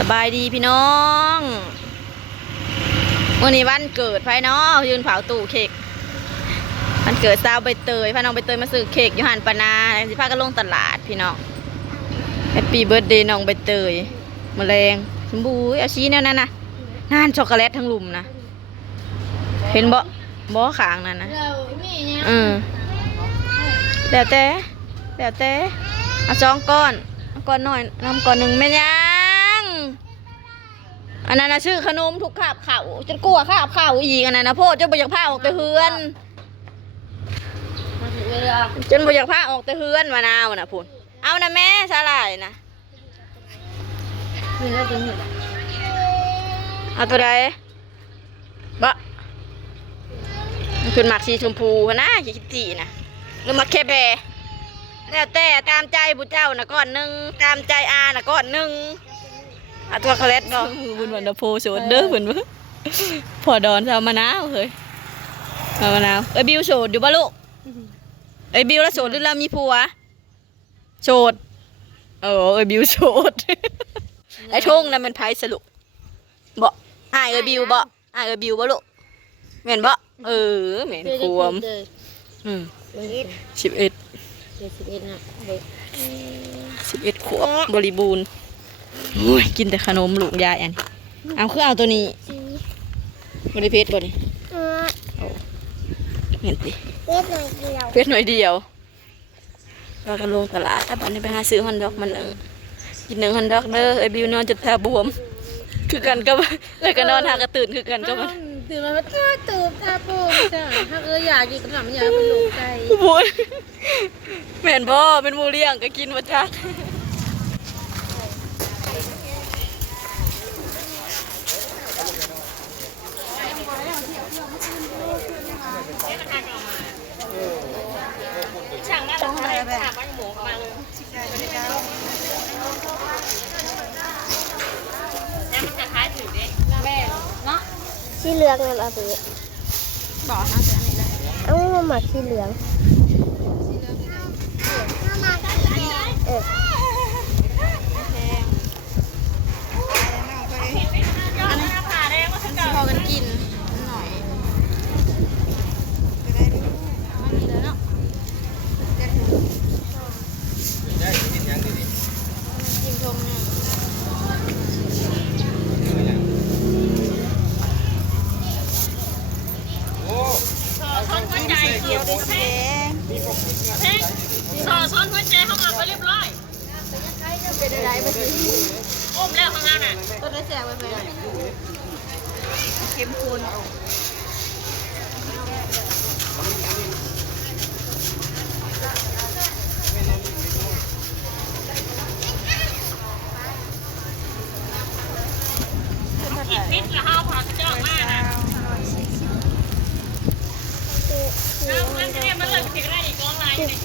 สบายดีพี่น้องวันนี้วันเกิดไฟเนาะยืนเผาตู้เค้กวันเกิดสาวใบเตยพาน้องใบเตยมาซื้อเค้กอยู่หันปานาสิพากันลงตลาดพี่น้องแฮปปี้เบิร์ดเดย์น้องใบเตยแมลงสมบูรณ์เอาชี้เนี่ยนั่นนะน่านช็อกโกแลตทั้งหลุมนะเห็นบ่ขางนั่นนะแล้วแต่เอา2 ก้อนก้อนหน่อยน้ำก้อนหนึ่งแม่ยังอันนั้นนะชื่อขนมทุกขาบเข่าจนกลัวขาบเข่าอีกอันนั้นนะโพดจนบ่อยากพาออกแต่เฮือนจนบ่อยากพาออกแต่เฮือนมะนาวนะพูนเอานะแม่สาหร่ายนะเอาตัวใดบะมันคือหมักสีชมพูนะคิดจีนะหรือหมักแคเบแล้วแต่ตามใจบุเจ้านะก้อนหนึ่งตามใจอานะก้อนหนึ่งเอาตัวคาเลตเนาะบุญวันดาโพโซดเด้อบุญวะพอดอนเอามะนาวเฮ้ยเอามะนาวบิวโสดอยู่บ้าลูกบิวแล้วโสดหรือเรามีผัวโสดบิวโสดไอ้ทงนั่นมันไพ่สรุปบ่บิวบ่บิวบ่ลูกเหม็นบ่เหม็นควม11 ขวบบริบูรณ์กินแต่ขนมลูกยายอันเอาคือเอาตัวนี้บริเพชรบ่นี่เห็นสิเพชรหน่อยเดียวเราจะลงตลาดตอนนี้ไปหาซื้อฮอนดอกมันกิน1 ฮอนดอกเด้อบิวนอนจนตาบวมคือกันก็เลยก็นอนหากระตื่นคือกันก็มันตื่นมาว่าตื่นตาปูจ้ะถ้าอยากกินขนมอยากเป็นลูกไก่บุญแม่นพ่อเป็นมูเลี้ยงก็กินมาจักสีเหลืองนั่นเอาไปบอกนะจะนี่ได้เอามาหมักสีเหลืองพอกันกินหน่อยมันมีแล้วเนาะกินชมเนี่ยเกี่ยวได้เสียสอซ้อนหัวใจเขามาไปเรียบร้อยเป็นอะไรไปสิอุ้มแล้วข้างล่างน่ะต้นได้เสียไปเข้มข้นอีกนิดละห้าพอจะเจาะมากนะแล้วมันจะเนี่ยมันเลยถึงอะไรอีกกองลายเนี่ย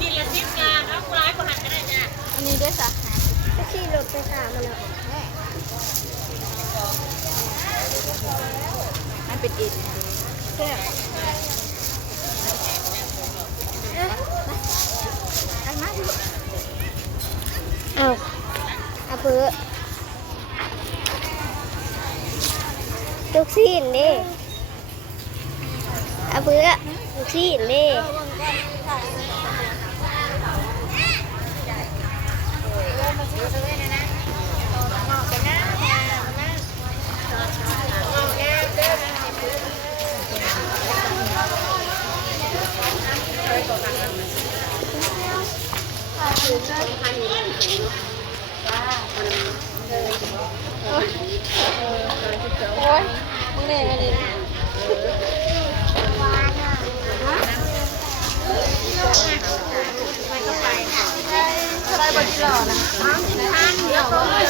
ทีละทิศงานแล้วกูร้ายกูหันกันได้จ้ะอันนี้ด้วยสะก็ขี่รถไปหามันแล้วมันเป็นอิฐเอาเพื่อลูกซีนดิเอาเพื่อลูกซีนดิโอ้ยมึงเนี่ยมาดิอะไรบนที่หล่อนะเดี๋ยวก็แม่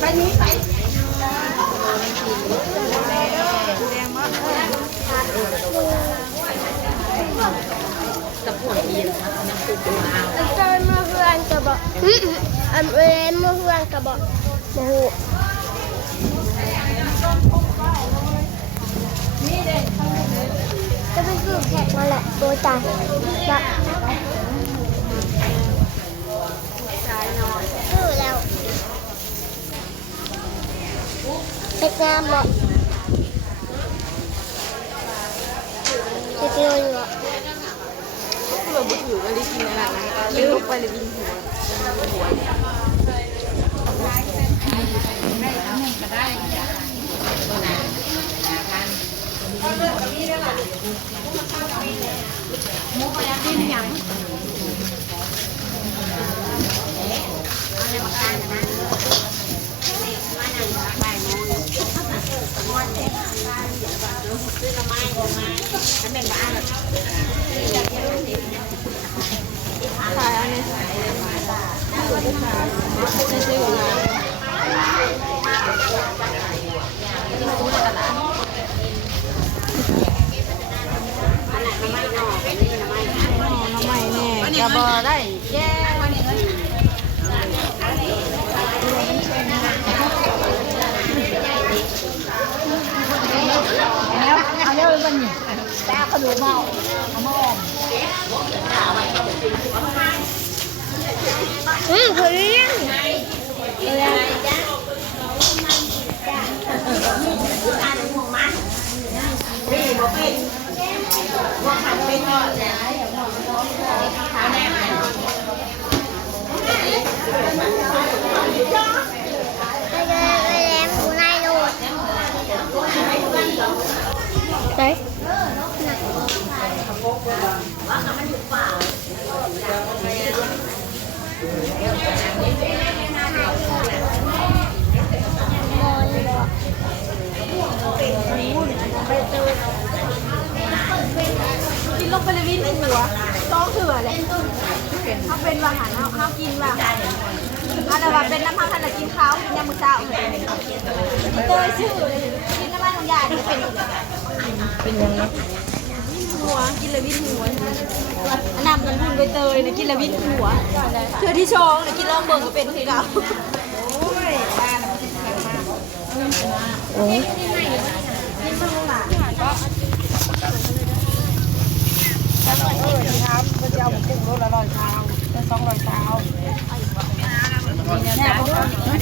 ไปนี้ไป อันเอ็มมือเพื่อนกระบอกโมโหจะเป็นคือแขกมาแหละตัวจ่ายแบบคือแล้วเช็คงามบ่เช็คเลยบ่ เราบุถือกันได้กินอะไรกินลูกไปเลยวินหัวกระบอกได้แย่เอาเร็วเลยมันนี่ตาขนมเมาเอามาอม เฮ้ยไปกินลงไปเลยวินหัวต้องเถื่อเลยเขาเป็นว่าหารเขากินว่าแต่ว่าเป็นน้ำพักทันแต่กินข้าวกินยำมือเช้าเตยชื่อเลยกินน้ำมันของยาเนี่ยเป็นยังไงหัวกินเลยวินหัวน้ำกันพุ่นใบเตยเนี่ยกินเลยวินหัวเชื่อที่ชองเนี่ยกินลองเบิ่งก็เป็นคือเรา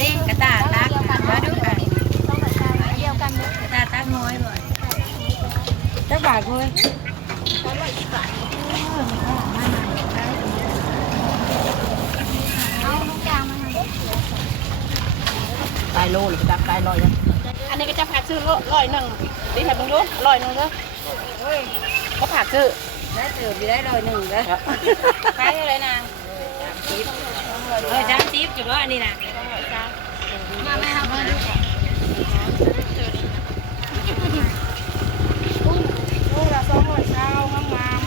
นี่กระตาตักมาดูกันเดียวกันกระตาตักน้อยบ่อยตักบาทเลยตายโลหรือตักตายลอยนะอันนี้ก็จะผัดซื้อ100ดีค่ะมึงดู100เด้อก็ผัดซื้อได้เจอไปได้100แล้วขายอะไรนาง30จุดว่าอันนี้นะมาไหมครับมาดูก่อนลูกละ200เช้างาม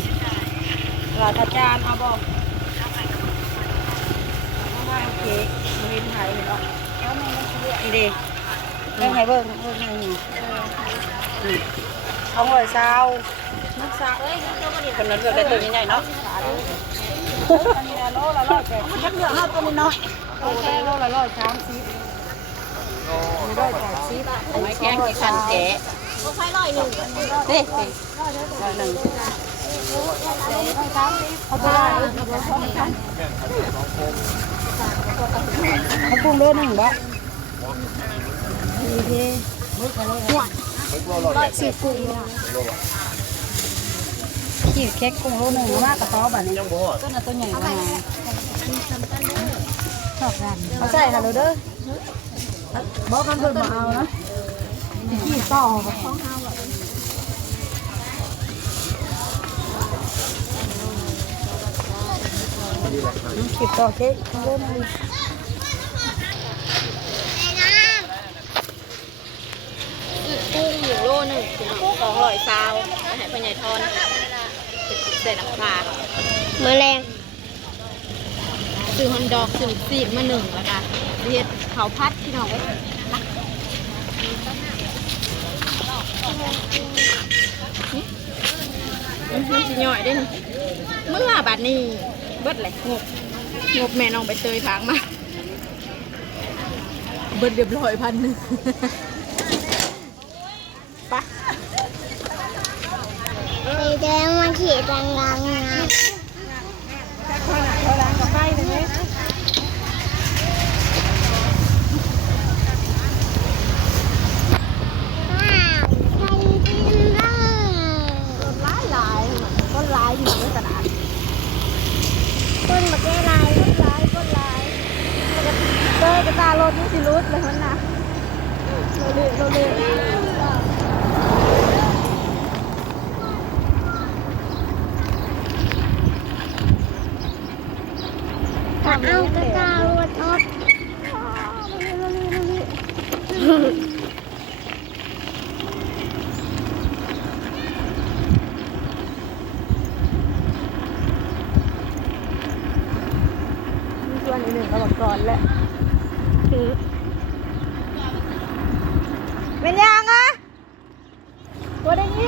ๆราคาจานเอาบ่โอเคมีไทยเนาะนี่ดิเรื่องไงเบิ้งนี่200เช้านักษาคนนั้นเลือกได้ตัวใหญ่ๆเนาะอันนี้โลละ100มันจะเหลือเอาตัวน้อยโอเคโลละ130มี180ไม่แกงกี่คันแกะก็ค่อย100นึงนี่100นึงเอาตัวละเอากุ้งโลนึงบ่โอเค10กุ้งขีดเค้กกุ้งโลนึงมากกระต๊อบแบบนี้ต้นตัวใหญ่มาชอบกันเอาใส่ค่ะเด้อบอกกันเพิ่นมาเอานะขี้ต่อขีดต่อเค้กโลนึงกุ้ง1โลนึง200ซาวอาหารเป็นใหญ่ทอนเศษน้ำปลา แมลง ซื้อฮอนดอกซื้อซีดมา1แล้วกันเฮ็ดข้าวผัดพี่น้องเอ้ยนะสิย่อยได้นี่เมื่อบาดนี้เบิดเลยงก งบแม่น้องไปเตยพังมาเบิดเรียบร้อย1,000ไป ไปเดินมาขี่จังงังนะว้าวใครกินบ้าง หลายคนหลายอยู่ในกระดาษ คนบักได้ลายคนร้าย เตยกระตารถนี่สิรุดเลยมันนะโรเล่เอากระตารถนด มีส่วนอีกหนึ่งกระบอกก่อนแหละเป็นยังอ่ะตัวได้ยิน